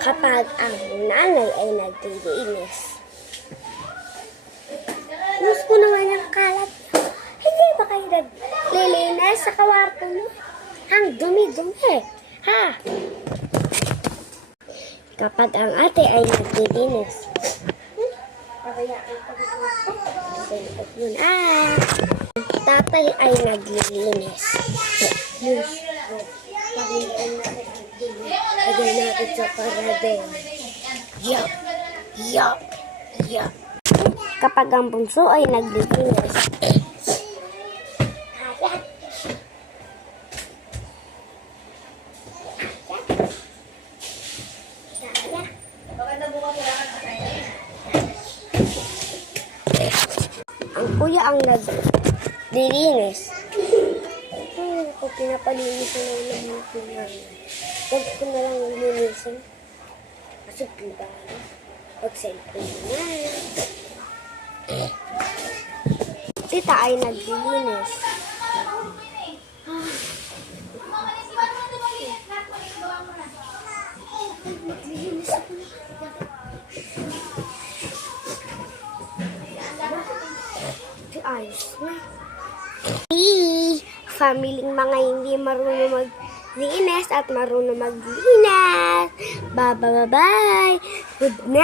kapag ang nanay ay naglilinis. Gusto naman yung kalat. Hindi ba kayo naglilinis sa kawarto mo? Ang dumi-dumi. Ha? Kapag ang ate ay naglilinis. Tatay ay naglilinis. Lagay natin sa paradeng. Yup! Yup! Yup! Kapag ang bunso ay naglilinis. Ang kuya ang naglilinis. Kung pinapalinis na lang ng kuya. Huwag ko na lang linisin. Kasi diba, pag-cellphone na. Tita ay naglilinis. Ayos na. Familing mga hindi marunong maglinis at marunong maglinis. Bye-bye. Good night.